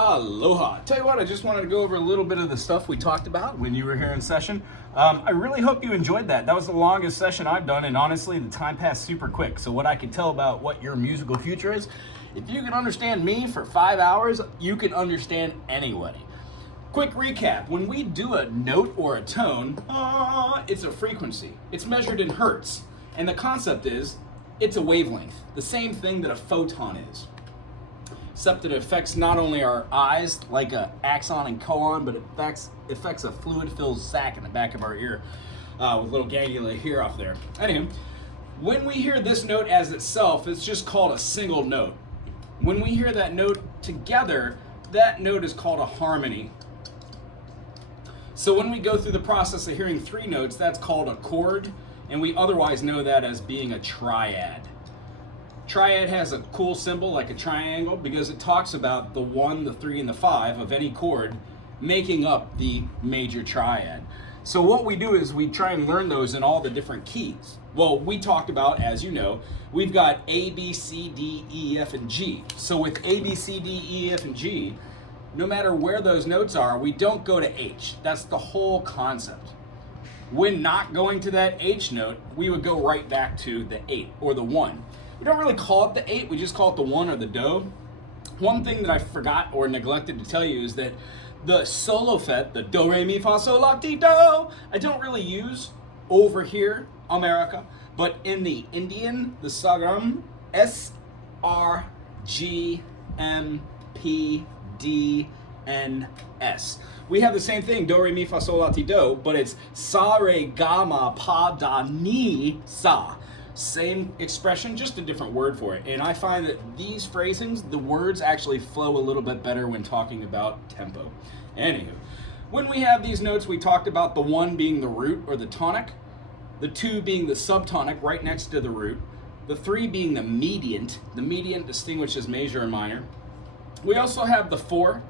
Aloha. Tell you what, I just wanted to go over a little bit of the stuff we talked about when you were here in session. I really hope you enjoyed that. That was the longest session I've done, and honestly, the time passed super quick. So what I can tell about what your musical future is, if you can understand me for 5 hours, you can understand anybody. Quick recap, when we do a note or a tone, it's a frequency. It's measured in hertz. And the concept is, it's a wavelength, the same thing that a photon is. Except that it affects not only our eyes, like a axon and koan, but it affects a fluid-filled sac in the back of our ear with little ganglia here off there. Anyway, when we hear this note as itself, it's just called a single note. When we hear that note together, that note is called a harmony. So when we go through the process of hearing three notes, that's called a chord, and we otherwise know that as being a triad. Triad has a cool symbol like a triangle because it talks about the 1, the 3, and the 5 of any chord making up the major triad. So what we do is we try and learn those in all the different keys. Well, we talked about, as you know, we've got A, B, C, D, E, F, and G. So with A, B, C, D, E, F, and G, no matter where those notes are, we don't go to H. That's the whole concept. When not going to that H note, we would go right back to the 8 or the 1. We don't really call it the 8, we just call it the 1 or the do. One thing that I forgot or neglected to tell you is that the solo fet, the do, re, mi, fa, sol, la, ti, do, I don't really use over here, America, but in the Indian, the Sagam, S, R, G, M, P, D, N, S. We have the same thing, do, re, mi, fa, sol, la, ti, do, but it's sa, re, ga, ma, pa, da, ni, sa. Same expression, just a different word for it. And I find that these phrasings, the words actually flow a little bit better when talking about tempo. Anywho, when we have these notes, we talked about the 1 being the root or the tonic, the 2 being the subtonic right next to the root, the 3 being the mediant. The mediant distinguishes major and minor. We also have the 4,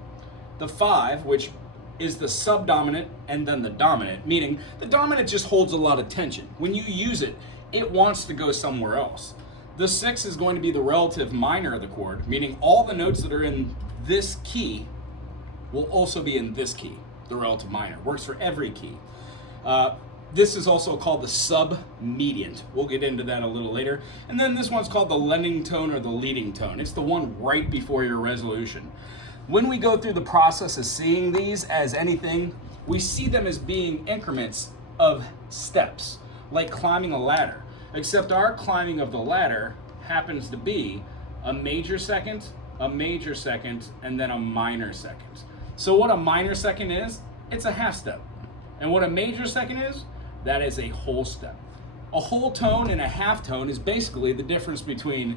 the 5, which is the subdominant, and then the dominant, meaning the dominant just holds a lot of tension. When you use it, it wants to go somewhere else. The 6 is going to be the relative minor of the chord, meaning all the notes that are in this key will also be in this key, the relative minor. Works for every key. This is also called the sub-mediant. We'll get into that a little later. And then this one's called the lending tone or the leading tone. It's the one right before your resolution. When we go through the process of seeing these as anything, we see them as being increments of steps, like climbing a ladder, except our climbing of the ladder happens to be a major second, and then a minor second. So what a minor second is, it's a half step. And what a major second is, that is a whole step. A whole tone and a half tone is basically the difference between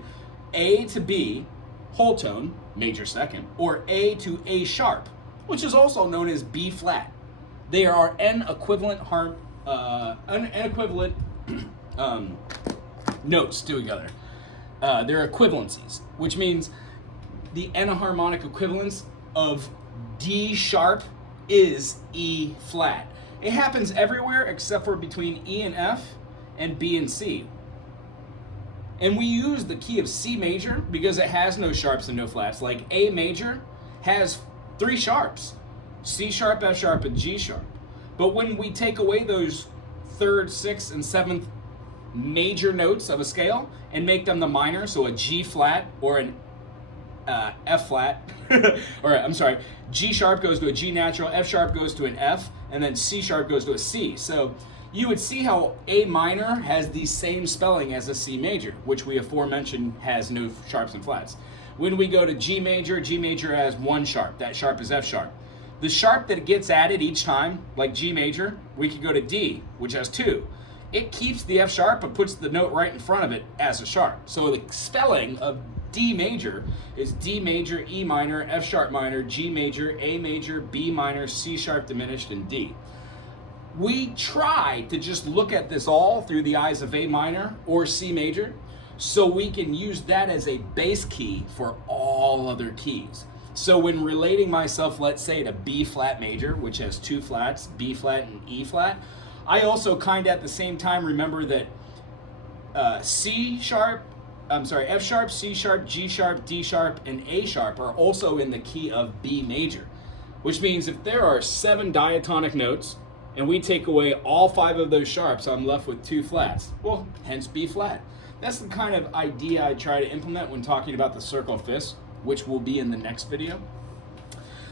A to B, whole tone, major second, or A to A sharp, which is also known as B flat. They are N equivalent notes together. They're equivalencies, which means the enharmonic equivalence of D sharp is E flat. It happens everywhere except for between E and F and B and C. And we use the key of C major because it has no sharps and no flats. Like A major has 3 sharps, C sharp, F sharp, and G sharp. But when we take away those 3rd, 6th, and 7th major notes of a scale and make them the minor, so a G flat or an F flat, or I'm sorry, G sharp goes to a G natural, F sharp goes to an F, and then C sharp goes to a C. So you would see how A minor has the same spelling as a C major, which we aforementioned has no sharps and flats. When we go to G major has 1 sharp, that sharp is F sharp. The sharp that gets added each time, like G major, we could go to D, which has 2. It keeps the F sharp but puts the note right in front of it as a sharp. So the spelling of D major is D major, E minor, F sharp minor, G major, A major, B minor, C sharp diminished, and D. We try to just look at this all through the eyes of A minor or C major, so we can use that as a base key for all other keys. So when relating myself, let's say, to B flat major, which has 2 flats, B flat and E flat, I also kind of at the same time remember that C sharp, F sharp, C sharp, G sharp, D sharp, and A sharp are also in the key of B major, which means if there are 7 diatonic notes and we take away all 5 of those sharps, I'm left with 2 flats. Well, hence B flat. That's the kind of idea I try to implement when talking about the circle fifths, which will be in the next video.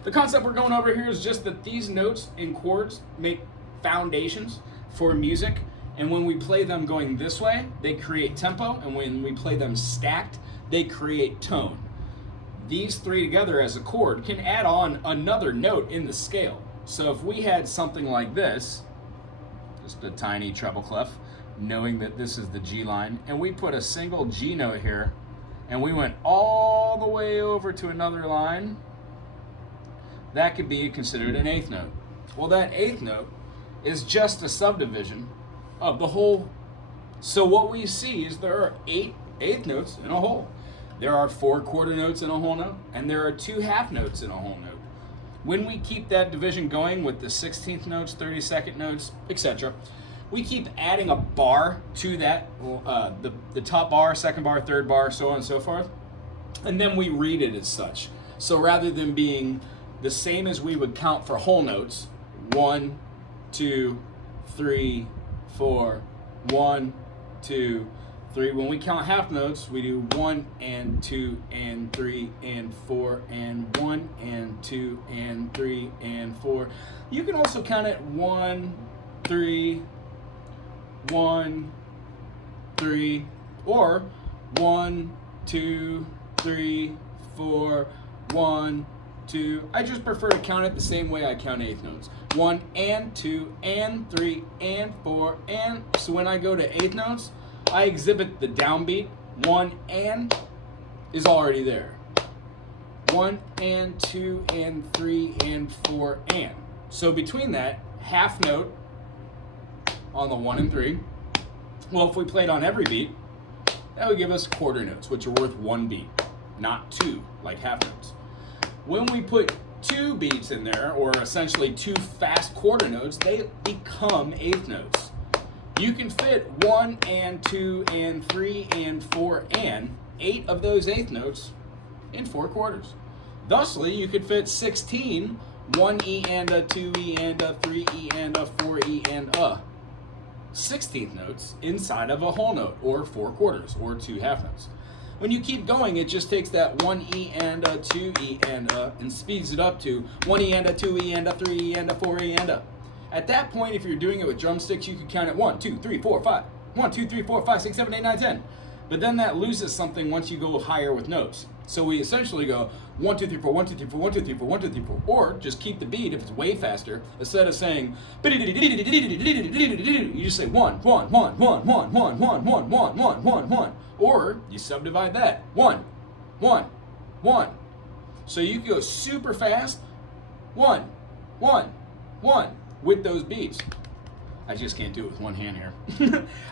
The concept we're going over here is just that these notes and chords make foundations for music, and when we play them going this way, they create tempo, and when we play them stacked, they create tone. These 3 together as a chord can add on another note in the scale. So if we had something like this, just a tiny treble clef, knowing that this is the G line, and we put a single G note here, and we went all the way over to another line, that could be considered an 8th note. Well, that 8th note is just a subdivision of the whole. So what we see is there are 8 eighth notes in a whole. There are 4 quarter notes in a whole note, and there are 2 half notes in a whole note. When we keep that division going with the 16th notes, 32nd notes, etc., we keep adding a bar to that, the top bar, second bar, third bar, so on and so forth, and then we read it as such. So rather than being the same as we would count for whole notes, 1, 2, 3, 4, 1, 2, 3. When we count half notes, we do 1 and 2 and 3 and 4 and 1 and 2 and 3 and 4. You can also count it 1, 3, 1, 3, or 1, 2, 3, 4, 1, 2. I just prefer to count it the same way I count eighth notes. 1 and 2 and 3 and 4 and. So when I go to eighth notes, I exhibit the downbeat. 1 and is already there. 1 and 2 and 3 and 4 and. So between that, half note on the 1 and 3. Well, if we played on every beat, that would give us quarter notes, which are worth 1 beat, not 2, like half notes. When we put 2 beats in there, or essentially 2 fast quarter notes, they become eighth notes. You can fit 1 and 2 and 3 and 4 and 8 of those eighth notes in 4 quarters. Thusly, you could fit 16 1E and a 2E and a 3E and a 4E and a 16th notes inside of a whole note, or 4 quarters, or 2 half notes. When you keep going, it just takes that 1E and a 2E and speeds it up to 1E and a 2E and a 3E and a 4E and a. At that point, if you're doing it with drumsticks, you could count it 1, 2, 3, 4, 5. 1, 2, 3, 4, 5, 6, 7, 8, 9, 10. But then that loses something once you go higher with notes. So we essentially go 1, 2, 3, 4, 1, 2, 3, 4, 1, 2, 3, 4, 1, 2, 3, 4. Or just keep the beat if it's way faster. Instead of saying, you just say 1, 1, 1, 1, 1, 1, 1, 1, 1, 1, 1, 1. Or you subdivide that. 1, 1, 1. So you can go super fast. 1, 1, 1 with those beats. I just can't do it with one hand here.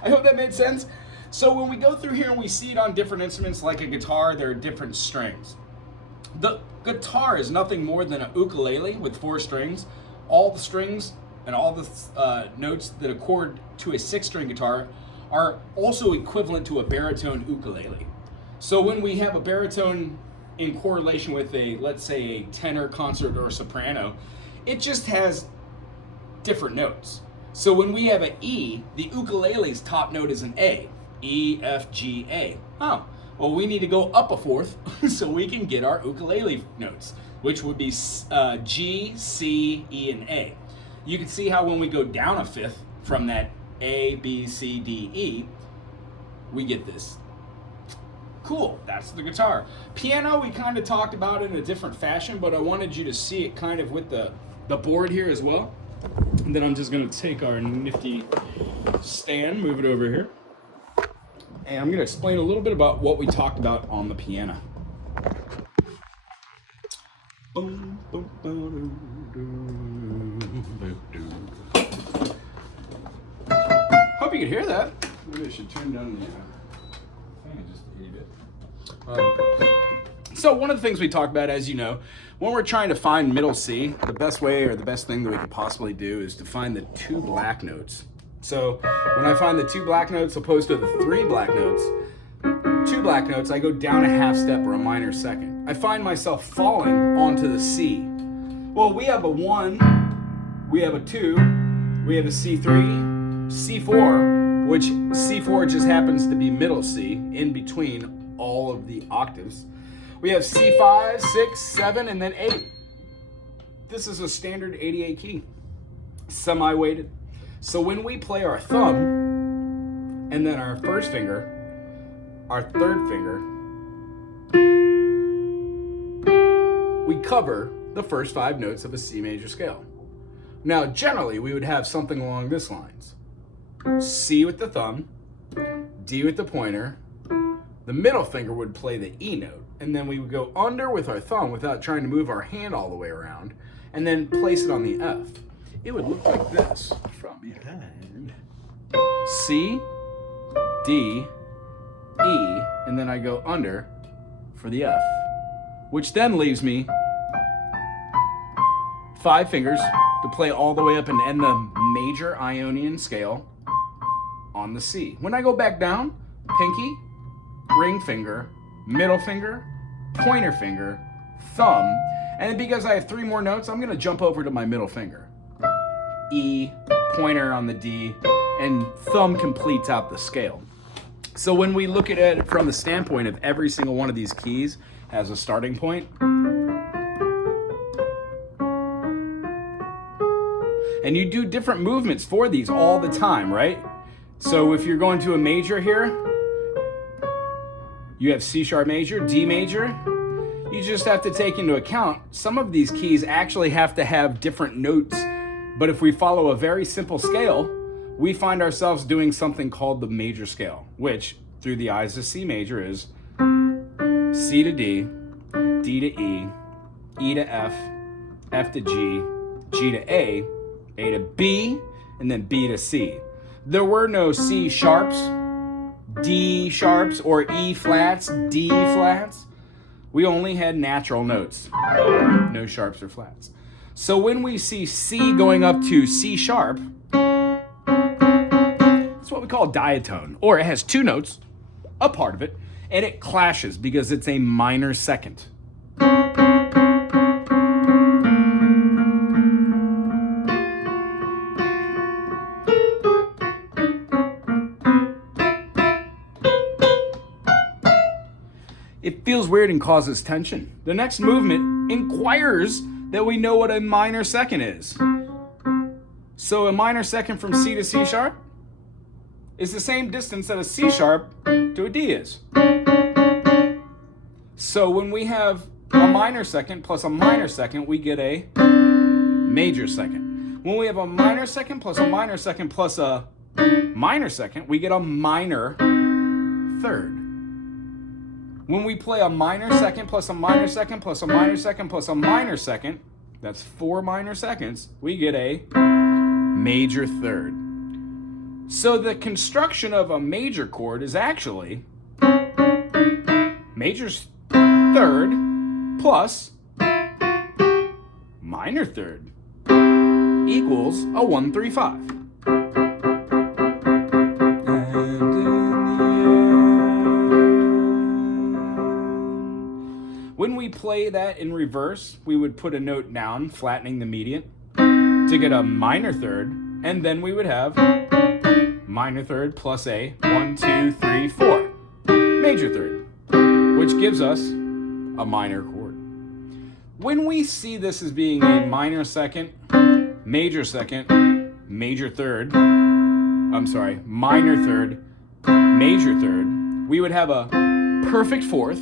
I hope that made sense. So when we go through here and we see it on different instruments like a guitar, there are different strings. The guitar is nothing more than an ukulele with 4 strings. All the strings and all the notes that accord to a 6-string guitar are also equivalent to a baritone ukulele. So when we have a baritone in correlation with a, let's say, a tenor, concert, or soprano, it just has different notes. So when we have an E, the ukulele's top note is an A. E, F, G, A. Oh, well, we need to go up a 4th so we can get our ukulele notes, which would be G, C, E, and A. You can see how when we go down a 5th from that A, B, C, D, E, we get this. Cool, that's the guitar. Piano, we kind of talked about it in a different fashion, but I wanted you to see it kind of with the board here as well. And then I'm just going to take our nifty stand, move it over here. And I'm going to explain a little bit about what we talked about on the piano. Hope you could hear that. Maybe I should turn down the fan just a bit. So one of the things we talked about, as you know, when we're trying to find middle C, the best way or the best thing that we could possibly do is to find the 2 black notes. So when I find the 2 black notes opposed to the 3 black notes, 2 black notes, I go down a half step or a minor second. I find myself falling onto the C. Well, we have a 1, we have a 2, we have a C3, C4, which C4 just happens to be middle C in between all of the octaves. We have C5, 6, 7, and then 8. This is a standard 88 key, semi-weighted. So when we play our thumb, and then our first finger, our third finger, we cover the first 5 notes of a C major scale. Now, generally, we would have something along this lines. C with the thumb, D with the pointer, the middle finger would play the E note, and then we would go under with our thumb without trying to move our hand all the way around, and then place it on the F. It would look like this from behind. C, D, E, and then I go under for the F, which then leaves me 5 fingers to play all the way up and end the major Ionian scale on the C. When I go back down, pinky, ring finger, middle finger, pointer finger, thumb, and then because I have 3 more notes, I'm gonna jump over to my middle finger. E, pointer on the D, and thumb completes out the scale. So when we look at it from the standpoint of every single one of these keys has a starting point, and you do different movements for these all the time, right? So if you're going to a major here, you have C sharp major, D major. You just have to take into account some of these keys actually have to have different notes. But if we follow a very simple scale, we find ourselves doing something called the major scale, which through the eyes of C major is C to D, D to E, E to F, F to G, G to A to B, and then B to C. There were no C sharps, D sharps, or E flats, D flats. We only had natural notes, no sharps or flats. So when we see C going up to C sharp, it's what we call a diatone, or it has 2 notes, a part of it, and it clashes because it's a minor second. It feels weird and causes tension. The next movement inquires that we know what a minor second is. So a minor second from C to C sharp is the same distance that a C sharp to a D is. So when we have a minor second plus a minor second, we get a major second. When we have a minor second plus a minor second plus a minor second, we get a minor third. When we play a minor second plus a minor second plus a minor second plus a minor second, that's 4 minor seconds, we get a major third. So the construction of a major chord is actually major third plus minor third equals a 1-3-5. When we play that in reverse, we would put a note down, flattening the median, to get a minor third, and then we would have minor third plus a 1, 2, 3, 4 major third, which gives us a minor chord. When we see this as being a minor second, major third, minor third, major third, we would have a perfect fourth,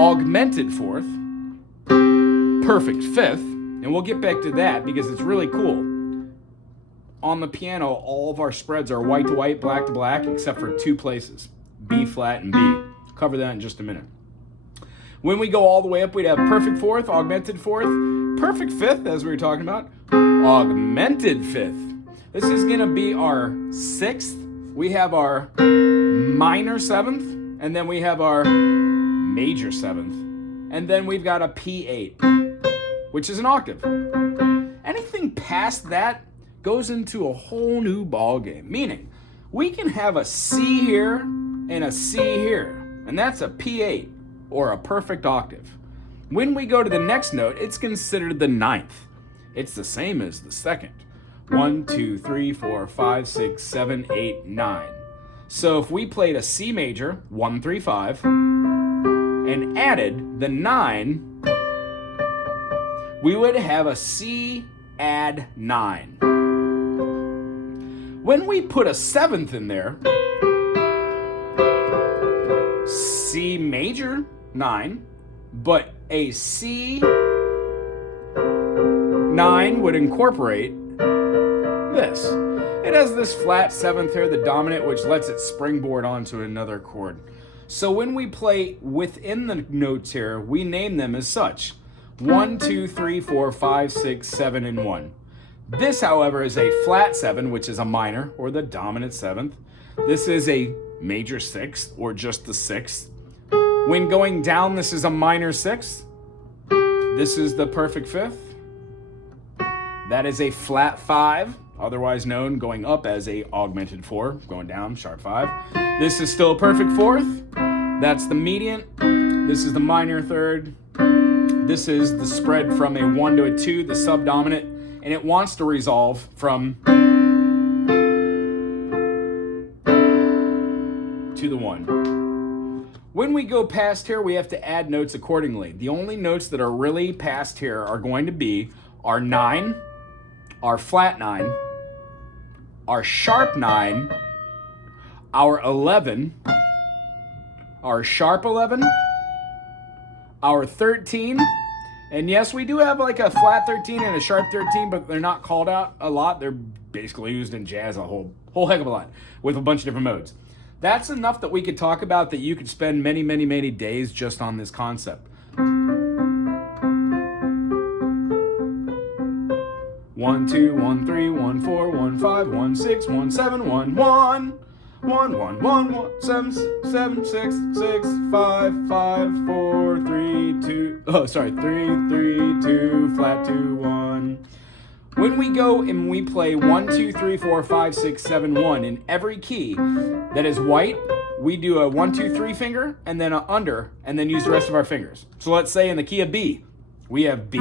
augmented fourth, perfect fifth, and we'll get back to that because it's really cool. On the piano, all of our spreads are white to white, black to black, except for 2 places, B flat and B. Cover that in just a minute. When we go all the way up, we'd have perfect fourth, augmented fourth, perfect fifth, as we were talking about, augmented fifth. This is gonna be our 6th. We have our minor 7th, and then we have our major 7th, and then we've got a P8, which is an octave. Anything past that goes into a whole new ball game, meaning we can have a C here and a C here. And that's a P8, or a perfect octave. When we go to the next note, it's considered the ninth. It's the same as the second. 1, 2, 3, 4, 5, 6, 7, 8, 9. So if we played a C major, 1, 3, 5, and added the 9, we would have a C add 9. When we put a 7th in there, C major 9, but a C 9 would incorporate this. It has this flat 7th here, the dominant, which lets it springboard onto another chord. So when we play within the notes here, we name them as such. 1, 2, 3, 4, 5, 6, 7, and 1. This, however, is a flat 7, which is a minor, or the dominant 7th. This is a major 6th, or just the 6th. When going down, this is a minor 6th. This is the perfect 5th. That is a flat 5, otherwise known going up as a augmented 4, going down, sharp 5. This is still a perfect 4th. That's the median. This is the minor 3rd. This is the spread from a 1 to a 2, the subdominant, and it wants to resolve from to the 1. When we go past here, we have to add notes accordingly. The only notes that are really past here are going to be our 9, our flat 9, our sharp 9, our 11, our sharp 11, our 13, and yes, we do have like a flat 13 and a sharp 13, but they're not called out a lot. They're basically used in jazz a whole heck of a lot with a bunch of different modes. That's enough that we could talk about, that you could spend many, many, many days just on this concept. 1, 2, 1, 3, 1, 4, 1, 5, 1, 6, 1, 7, 1, 1. 1, 1, 1, 1, 7, 7, 6, 6, 5, 5, 4, 3, 2, 3, 3, 2, flat 2, 1. When we go and we play 1, 2, 3, 4, 5, 6, 7, 1 in every key that is white, we do a 1, 2, 3 finger and then an under, and then use the rest of our fingers. So let's say in the key of B, we have B,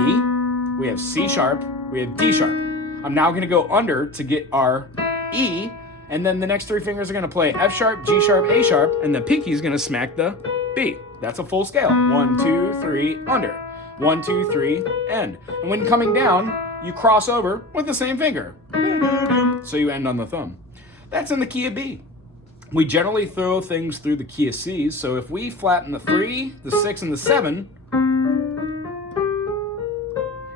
we have C sharp, we have D sharp. I'm now going to go under to get our E, and then the next 3 fingers are going to play F sharp, G sharp, A sharp, and the pinky is going to smack the B. That's a full scale. 1, 2, 3, under. 1, 2, 3, end. And when coming down, you cross over with the same finger. So you end on the thumb. That's in the key of B. We generally throw things through the key of C, so if we flatten the 3, the 6, and the 7,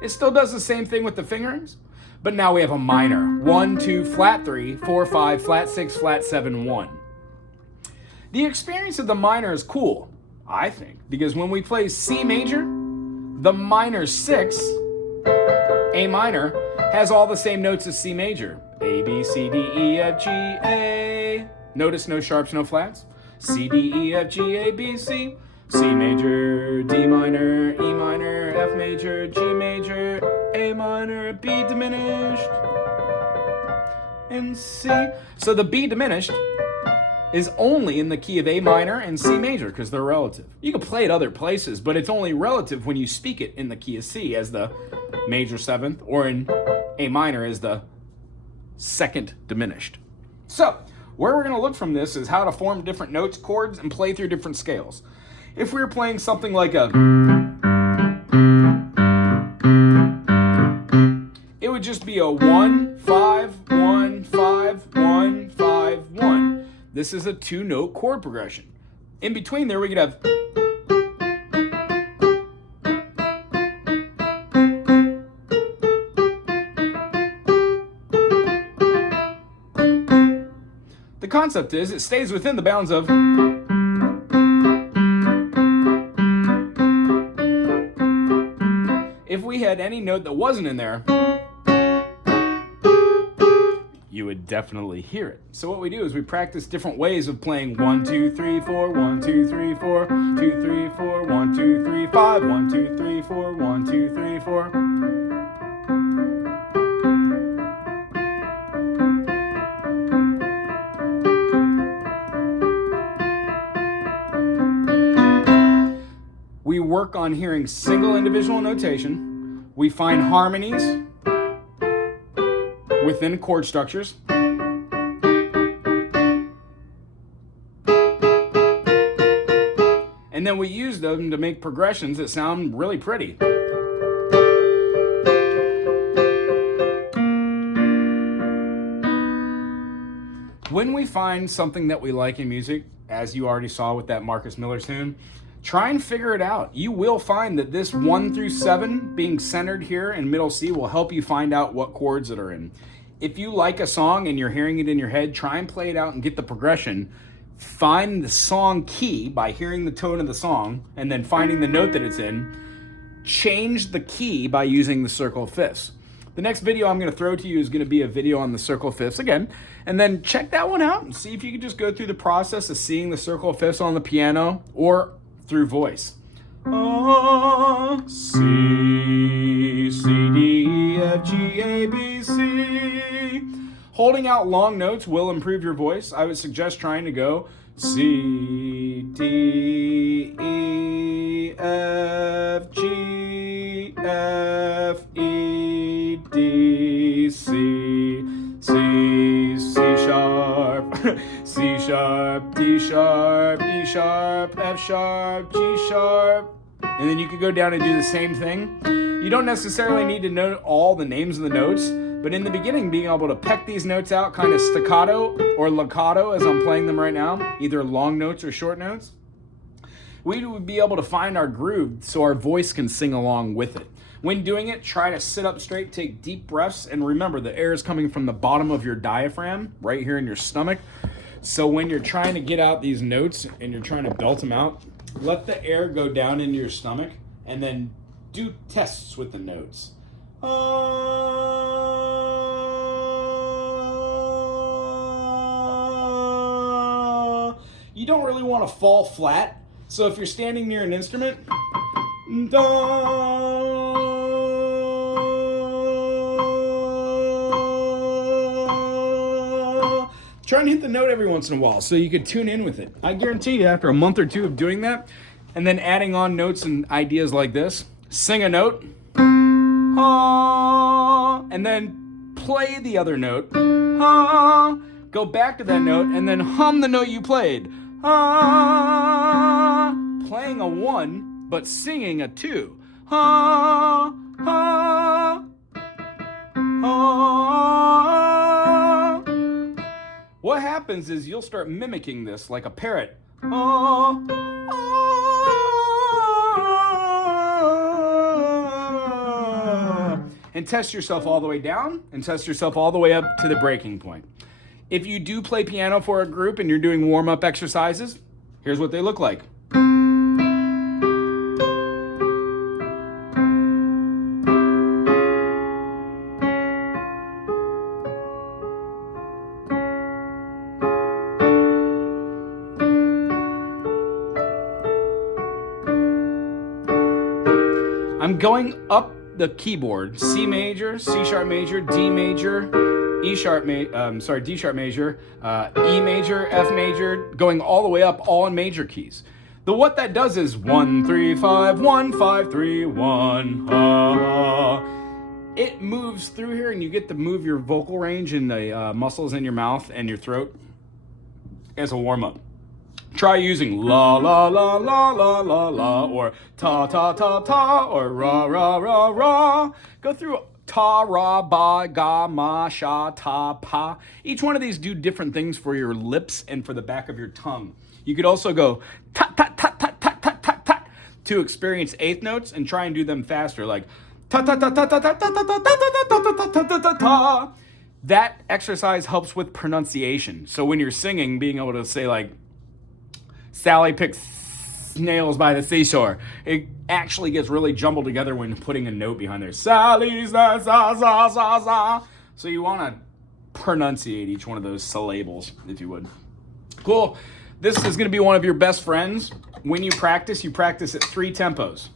it still does the same thing with the fingerings, but now we have a minor. 1, 2, flat 3, 4, 5, flat 6, flat 7, 1. The experience of the minor is cool, I think, because when we play C major, the minor 6, A minor, has all the same notes as C major. A, B, C, D, E, F, G, A. Notice no sharps, no flats. C, D, E, F, G, A, B, C. C major, D minor, E minor, F major, G major, A minor, B diminished, and C. So the B diminished is only in the key of A minor and C major because they're relative. You can play it other places, but it's only relative when you speak it in the key of C as the major 7th, or in A minor as the 2nd diminished. So where we're going to look from this is how to form different notes, chords, and play through different scales. If we were playing something like a, it would just be a 1, 5, 1, 5, 1, 5, 1. This is a 2-note chord progression. In between there, we could have, the concept is it stays within the bounds of, if we had any note that wasn't in there, you would definitely hear it. So what we do is we practice different ways of playing 1, 2, 3, 4, 1, 2, 3, 4, 2, 3, 4, 1, 2, 3, 5, 1, 2, 3, 4, 1, 2, 3, 4. work on hearing single individual notation. We find harmonies within chord structures. And then we use them to make progressions that sound really pretty. When we find something that we like in music, as you already saw with that Marcus Miller tune, try and figure it out. You will find that this 1 through 7 being centered here in middle C will help you find out what chords that are in. If you like a song and you're hearing it in your head, try and play it out and get the progression. Find the song key by hearing the tone of the song and then finding the note that it's in. Change the key by using the circle of fifths. The next video I'm going to throw to you is going to be a video on the circle of fifths again. And then check that one out and see if you can just go through the process of seeing the circle of fifths on the piano or through voice. C, C, D, E, F, G, A, B, C. Holding out long notes will improve your voice. I would suggest trying to go C, D, E, F, G, F, E, D, C, C, C sharp, C sharp, D sharp, E sharp, F sharp, G sharp. And then you could go down and do the same thing. You don't necessarily need to know all the names of the notes, but in the beginning, being able to peck these notes out kind of staccato or legato as I'm playing them right now, either long notes or short notes, we would be able to find our groove so our voice can sing along with it. When doing it, try to sit up straight, take deep breaths, and remember the air is coming from the bottom of your diaphragm, right here in your stomach. So when you're trying to get out these notes and you're trying to belt them out, let the air go down into your stomach and then do tests with the notes. You don't really want to fall flat. So if you're standing near an instrument, try and hit the note every once in a while so you could tune in with it. I guarantee you after a month or two of doing that and then adding on notes and ideas like this, sing a note, and then play the other note, go back to that note and then hum the note you played. Playing a 1 but singing a 2. What happens is you'll start mimicking this like a parrot. And test yourself all the way down and test yourself all the way up to the breaking point. If you do play piano for a group and you're doing warm-up exercises, here's what they look like. I'm going up the keyboard, C major, C sharp major, D major, D sharp major, E major, F major, going all the way up, all in major keys. What that does is 1, 3, 5, 1, 5, 3, 1. It moves through here and you get to move your vocal range and the muscles in your mouth and your throat as a warm-up. Try using la la la la la la la or ta ta ta ta or ra ra ra ra. Go through ta ra ba ga ma sha ta pa. Each one of these do different things for your lips and for the back of your tongue. You could also go ta ta ta ta ta ta ta ta to experience eighth notes and try and do them faster, like ta ta ta ta ta ta ta ta ta ta ta ta ta ta ta. That exercise helps with pronunciation. So when you're singing, being able to say like Sally picks snails by the seashore. It actually gets really jumbled together when putting a note behind there. Sally, za, za, za, za, za. So you want to pronunciate each one of those syllables, if you would. Cool. This is going to be one of your best friends. When you practice at 3 tempos.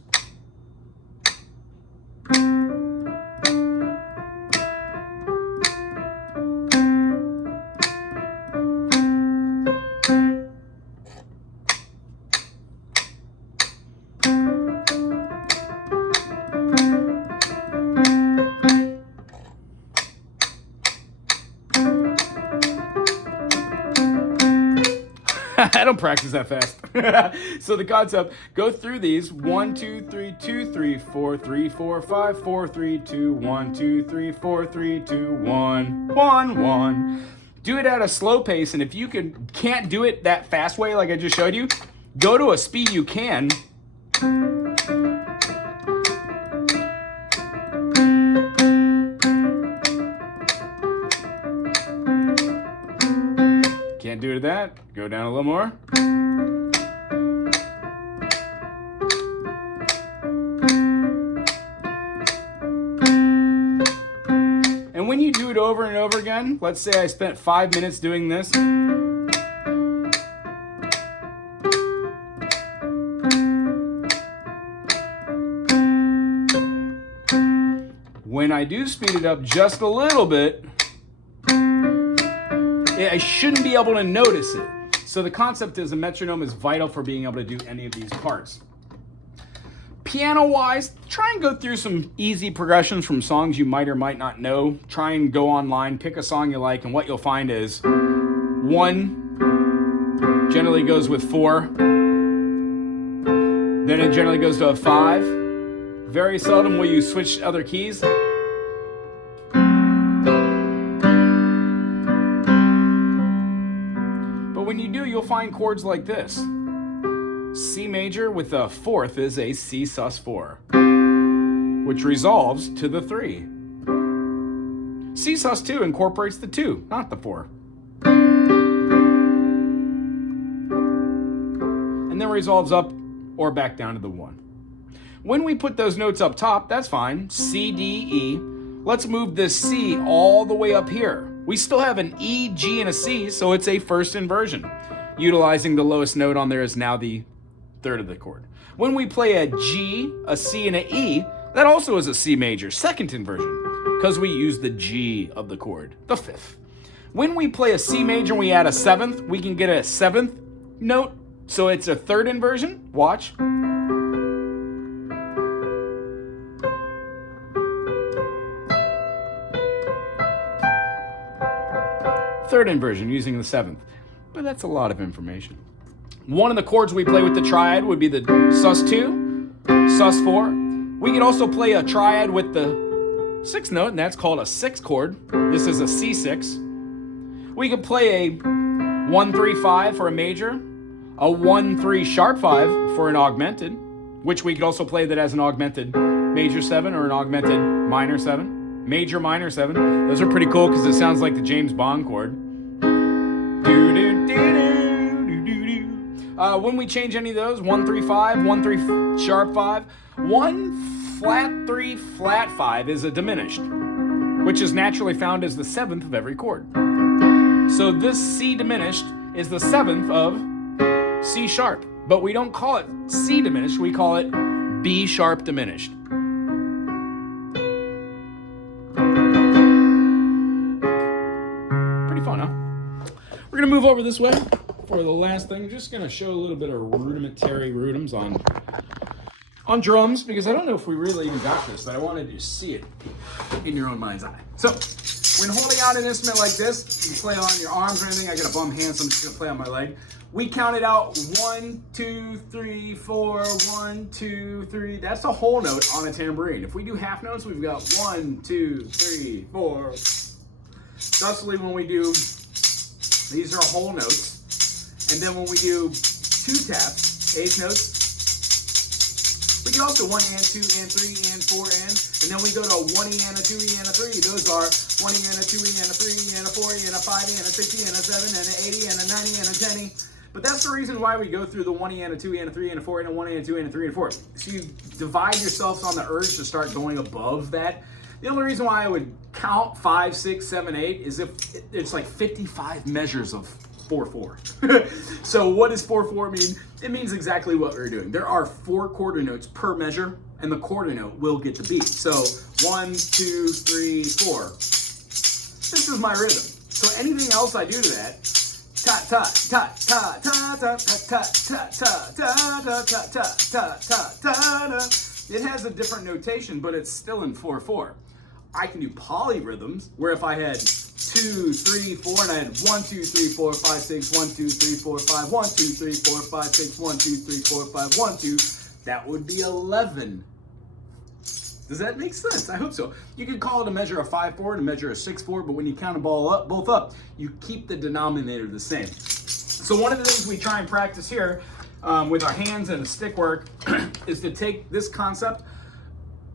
I don't practice that fast. So the concept, go through these 1, 2, 3, 2, 3, 4, 3, 4, 5, 4, 3, 2, 1, 2, 3, 4, 3, 2, 1, 1, 1. Do it at a slow pace, and if you can't do it that fast way like I just showed you, go to a speed you can. Can't do it at that, go down a little more. And when you do it over and over again, let's say I spent 5 minutes doing this. When I do speed it up just a little bit, I shouldn't be able to notice it. So the concept is a metronome is vital for being able to do any of these parts. Piano-wise, try and go through some easy progressions from songs you might or might not know. Try and go online, pick a song you like, and what you'll find is 1 generally goes with 4. Then it generally goes to a 5. Very seldom will you switch other keys. When you do, you'll find chords like this. C major with a 4th is a C sus4, which resolves to the 3. C sus2 incorporates the 2, not the 4. And then resolves up or back down to the 1. When we put those notes up top, that's fine. C, D, E. Let's move this C all the way up here. We still have an E, G, and a C, so it's a first inversion. Utilizing the lowest note on there is now the 3rd of the chord. When we play a G, a C, and an E, that also is a C major, second inversion, because we use the G of the chord, the 5th. When we play a C major and we add a 7th, we can get a 7th note, so it's a 3rd inversion. Watch. Third inversion using the 7th, but that's a lot of information. One of the chords we play with the triad would be the sus2, sus4. We could also play a triad with the 6th note, and that's called a 6th chord. This is a C6. We could play a 1-3-5 for a major, a 1-3 sharp 5 for an augmented, which we could also play that as an augmented major 7 or an augmented minor 7. Major, minor 7. Those are pretty cool because it sounds like the James Bond chord. When we change any of those, 1-3-5, 1-3 sharp 5, 1 flat 3 flat 5 is a diminished, which is naturally found as the 7th of every chord. So this C diminished is the 7th of C sharp, but we don't call it C diminished, we call it B sharp diminished. Fun, huh? We're gonna move over this way for the last thing. I'm just gonna show a little bit of rudimentary rhythms on drums, because I don't know if we really even got this, but I wanted you to see it in your own mind's eye. So when holding out an instrument like this, you can play on your arms or anything. I got a bum hand, so I'm just gonna play on my leg. We counted out 1, 2, 3, 4, 1, 2, 3. That's a whole note on a tambourine. If we do half notes, we've got 1, 2, 3, 4. Thusly, when we do, these are whole notes. And then when we do 2 taps, 8th notes, we can also 1 and 2 and 3 and 4 and then we go to a 1 and a 2 and a 3. Those are 1 and a 2 and a 3 and a 4 and a 5 and a 6 and a 7 and an 80 and a 90 and a 10. But that's the reason why we go through the 1 and a 2 and a 3 and a 4 and a 1 and a 2 and a 3 and a 4. So you divide yourselves on the urge to start going above that. The only reason why I would count 5, 6, 7, 8 is if it's like 55 measures of 4/4. So what does 4/4 mean? It means exactly what we're doing. There are 4 quarter notes per measure, and the quarter note will get the beat. So 1, 2, 3, 4. This is my rhythm. So anything else I do to that, ta ta ta ta ta ta ta ta ta ta ta ta ta ta ta ta. It has a different notation, but it's still in 4/4. I can do polyrhythms, where if I had 2, 3, 4, and I had 1, 2, 3, 4, 5, 6, 1, 2, 3, 4, 5, 1, 2, 3, 4, 5, 6, 1, 2, 3, 4, 5, 1, 2. That would be 11. Does that make sense? I hope so. You could call it a measure of 5-4 and a measure of 6-4, but when you count them both up, you keep the denominator the same. So one of the things we try and practice here with our hands and the stick work is to take this concept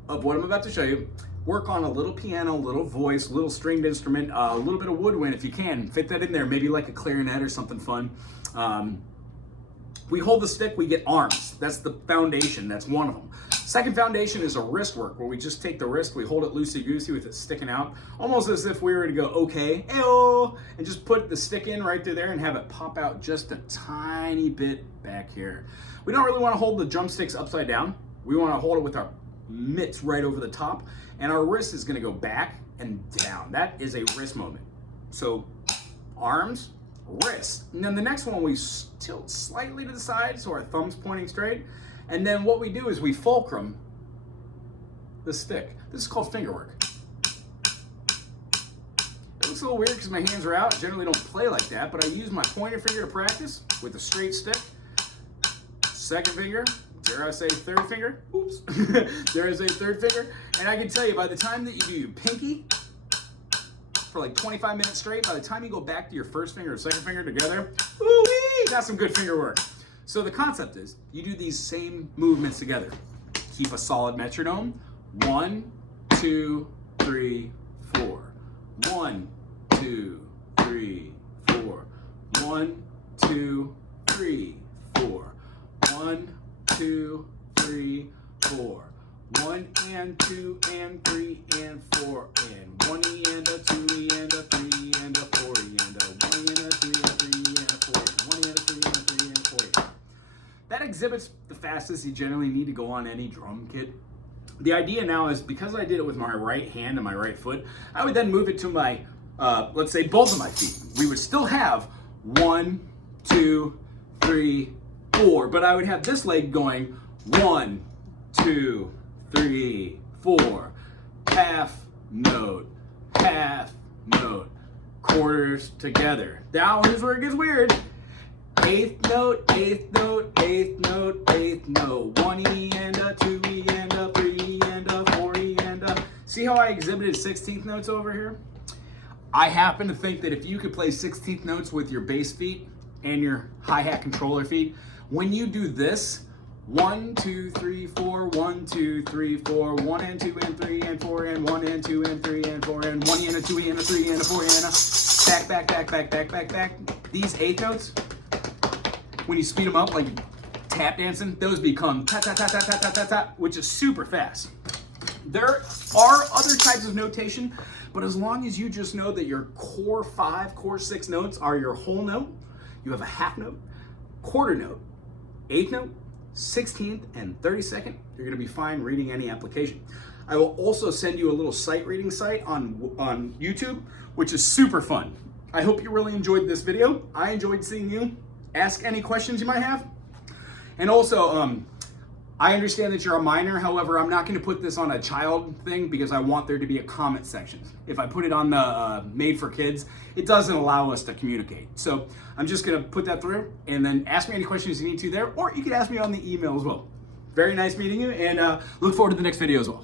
of what I'm about to show you, work on a little piano, little voice, little stringed instrument, a little bit of woodwind if you can. Fit that in there, maybe like a clarinet or something fun. We hold the stick, we get arms. That's the foundation, that's one of them. Second foundation is a wrist work, where we just take the wrist, we hold it loosey-goosey with it sticking out, almost as if we were to go, okay, ayo, and just put the stick in right through there and have it pop out just a tiny bit back here. We don't really want to hold the drumsticks upside down. We want to hold it with our mitts right over the top, and our wrist is going to go back and down. That is a wrist movement. So arms, wrist. And then the next one, we tilt slightly to the side so our thumb's pointing straight. And then what we do is we fulcrum the stick. This is called finger work. It looks a little weird because my hands are out. I generally don't play like that, but I use my pointer finger to practice with a straight stick. Second finger, dare I say third finger? Oops. There is a third finger. And I can tell you, by the time that you do your pinky for like 25 minutes straight, by the time you go back to your first finger or second finger together, ooh-wee, got some good finger work. So the concept is, you do these same movements together. Keep a solid metronome. 1, 2, 3, 4. 1, 2, 3, 4. 1, 2, 3, 4. 1, 2, 3, 4. 1 and 2 and 3 and 4 and 1 and a 2 and a 3 and a 4 and a 1 and a 3 and a 3 and a 4 and 1 and a 3 and a 3 and a 4. That exhibits the fastest you generally need to go on any drum kit. The idea now is, because I did it with my right hand and my right foot, I would then move it to my, let's say both of my feet. We would still have 1, 2, 3, 4, but I would have this leg going 1, 2, 3, 4, half note, quarters together. Now here's where it gets weird. Eighth note, eighth note, eighth note, eighth note. 1 E and a 2 E and a 3 E and a 4 E and a... See how I exhibited 16th notes over here? I happen to think that if you could play 16th notes with your bass feet and your hi-hat controller feet, when you do this, 1, 2, 3, 4, 1, 2, 3, 4, 1 and 2 and 3 and 4 and 1 and 2 and 3 and 4 and 1 and a 2 and a 3 and a 4 and a back. These eighth notes, when you speed them up like tap dancing, those become ta ta ta ta ta ta ta ta, which is super fast. There are other types of notation, but as long as you just know that your core 5, core 6 notes are your whole note, you have a half note, quarter note, eighth note, 16th, and 32nd, you're gonna be fine reading any application. I will also send you a little sight reading site on YouTube, which is super fun. I hope you really enjoyed this video. I enjoyed seeing you. Ask any questions you might have. And also, I understand that you're a minor. However, I'm not going to put this on a child thing because I want there to be a comment section. If I put it on the made for kids, it doesn't allow us to communicate. So I'm just going to put that through, and then ask me any questions you need to there, or you can ask me on the email as well. Very nice meeting you, and look forward to the next video as well.